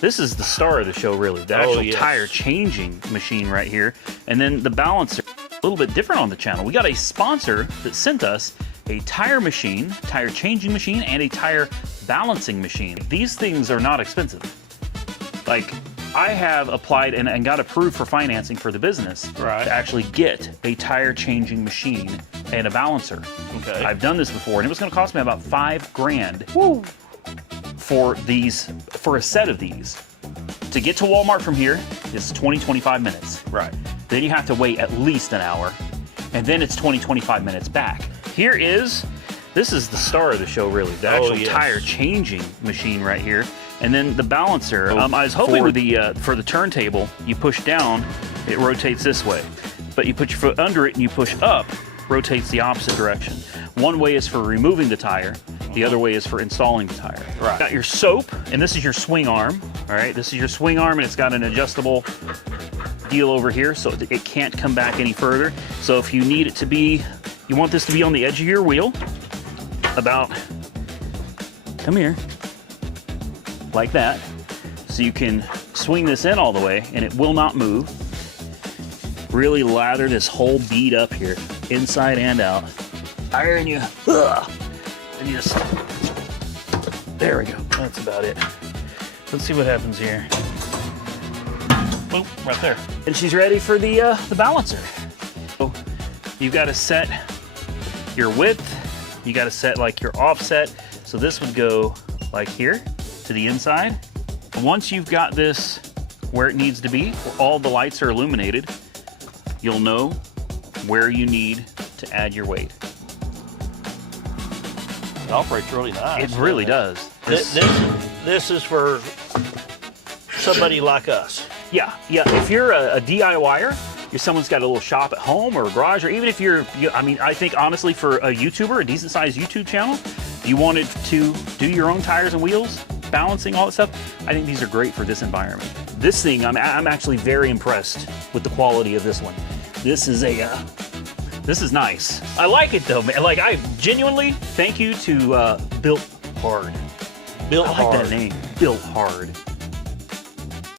This is the star of the show, really. The actual tire changing machine right here. And then the balancer, a little bit different on the channel. We got a sponsor that sent us a tire machine, tire changing machine, and a tire balancing machine. These things are not expensive. Like, I have applied and got approved for financing for the business to actually get a tire changing machine and a balancer. Okay. I've done this before, and it was gonna cost me about $5 grand. Woo. For a set of these. To get to Walmart from here is 20-25 minutes. Right. Then you have to wait at least an hour, and then it's 20-25 minutes back. This is the star of the show, really. The actual tire changing machine right here. And then the balancer. I was hoping for the turntable, you push down, it rotates this way. But you put your foot under it and you push up, rotates the opposite direction. One way is for removing the tire. The other way is for installing the tire. Right. Got your soap, and this is your swing arm. All right, this is your swing arm, and it's got an adjustable deal over here, so it can't come back any further. So if you need it to be, you want this to be on the edge of your wheel, about, come here, like that. So you can swing this in all the way, and it will not move. Really lather this whole bead up here, inside and out. Iron you, and you just, there we go. That's about it. Let's see what happens here. Boom, right there. And she's ready for the balancer. So you've got to set your width. You got to set like your offset. So this would go like here to the inside. Once you've got this where it needs to be, where all the lights are illuminated, you'll know where you need to add your weight. It operates really nice. It really does. This is for somebody like us. Yeah. If you're a DIYer, if someone's got a little shop at home or a garage, or even if I think honestly for a YouTuber, a decent sized YouTube channel, if you wanted to do your own tires and wheels, balancing, all that stuff, I think these are great for this environment. This thing, I'm actually very impressed with the quality of this one. This is nice. I like it though, man. Like, I genuinely thank you to BILT Hard. BILT Hard. I like that name, BILT Hard.